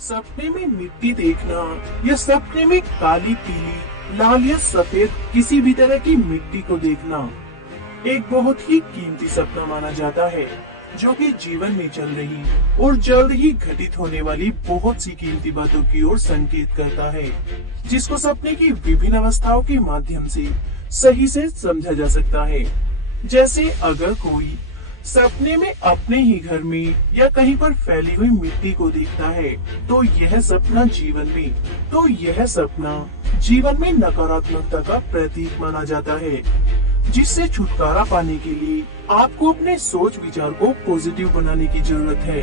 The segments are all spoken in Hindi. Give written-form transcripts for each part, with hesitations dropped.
सपने में मिट्टी देखना या सपने में काली पीली लाल या सफेद किसी भी तरह की मिट्टी को देखना एक बहुत ही कीमती सपना माना जाता है, जो कि जीवन में चल रही और जल्द ही घटित होने वाली बहुत सी कीमती बातों की ओर संकेत करता है, जिसको सपने की विभिन्न अवस्थाओं के माध्यम से सही से समझा जा सकता है। जैसे अगर कोई सपने में अपने ही घर में या कहीं पर फैली हुई मिट्टी को देखता है, तो यह सपना जीवन में नकारात्मकता का प्रतीक माना जाता है, जिससे छुटकारा पाने के लिए आपको अपने सोच विचार को पॉजिटिव बनाने की जरूरत है।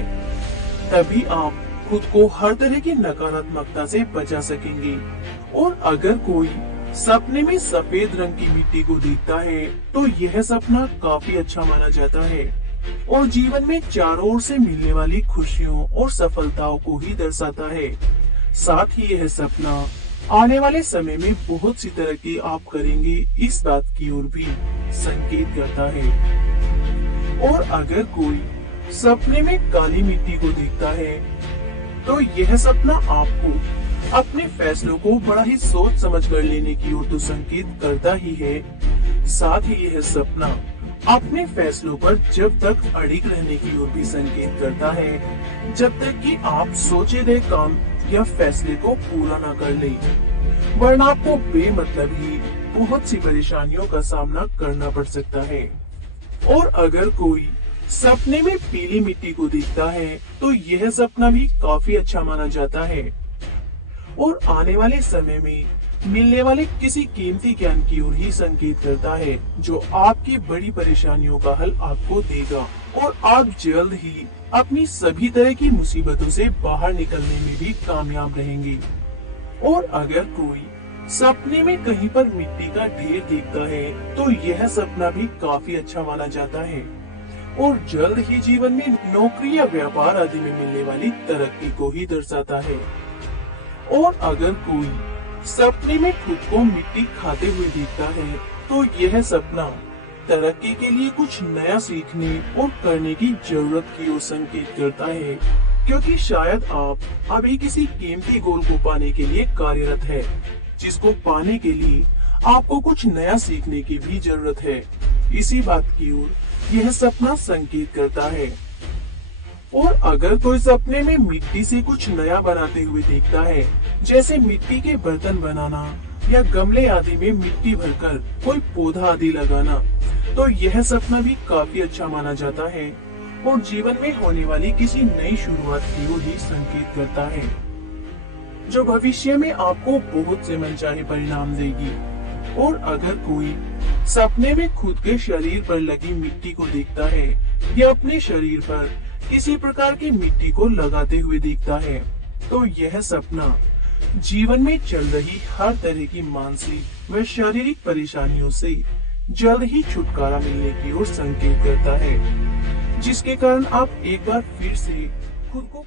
तभी आप खुद को हर तरह की नकारात्मकता से बचा सकेंगे। और अगर कोई सपने में सफेद रंग की मिट्टी को देखता है, तो यह सपना काफी अच्छा माना जाता है और जीवन में चारों ओर से मिलने वाली खुशियों और सफलताओं को ही दर्शाता है। साथ ही यह सपना आने वाले समय में बहुत सी तरक्की आप करेंगे, इस बात की ओर भी संकेत करता है। और अगर कोई सपने में काली मिट्टी को देखता है, तो यह सपना आपको अपने फैसलों को बड़ा ही सोच समझ कर लेने की ओर तो संकेत करता ही है, साथ ही यह सपना अपने फैसलों पर जब तक अड़िग रहने की ओर भी संकेत करता है, जब तक कि आप सोचे गए काम या फैसले को पूरा न कर ले, वरना आपको बेमतलब ही बहुत सी परेशानियों का सामना करना पड़ सकता है। और अगर कोई सपने में पीली मिट्टी को देखता है, तो यह सपना भी काफी अच्छा माना जाता है और आने वाले समय में मिलने वाले किसी कीमती ज्ञान की ओर ही संकेत करता है, जो आपकी बड़ी परेशानियों का हल आपको देगा और आप जल्द ही अपनी सभी तरह की मुसीबतों से बाहर निकलने में भी कामयाब रहेंगे। और अगर कोई सपने में कहीं पर मिट्टी का ढेर देखता है, तो यह सपना भी काफी अच्छा माना जाता है और जल्द ही जीवन में नौकरी या व्यापार आदि में मिलने वाली तरक्की को ही दर्शाता है। और अगर कोई सपने में खुद को मिट्टी खाते हुए देखता है, तो यह सपना तरक्की के लिए कुछ नया सीखने और करने की जरूरत की ओर संकेत करता है, क्योंकि शायद आप अभी किसी कीमती गोल को पाने के लिए कार्यरत है, जिसको पाने के लिए आपको कुछ नया सीखने की भी जरूरत है। इसी बात की ओर यह सपना संकेत करता है। और अगर कोई सपने में मिट्टी से कुछ नया बनाते हुए देखता है, जैसे मिट्टी के बर्तन बनाना या गमले आदि में मिट्टी भरकर कोई पौधा आदि लगाना, तो यह सपना भी काफी अच्छा माना जाता है और जीवन में होने वाली किसी नई शुरुआत की ओर ही संकेत करता है, जो भविष्य में आपको बहुत से मनचाहे परिणाम देगी। और अगर कोई सपने में खुद के शरीर पर लगी मिट्टी को देखता है या अपने शरीर पर किसी प्रकार की मिट्टी को लगाते हुए देखता है, तो यह सपना जीवन में चल रही हर तरह की मानसिक व शारीरिक परेशानियों से जल्द ही छुटकारा मिलने की ओर संकेत करता है, जिसके कारण आप एक बार फिर से खुद को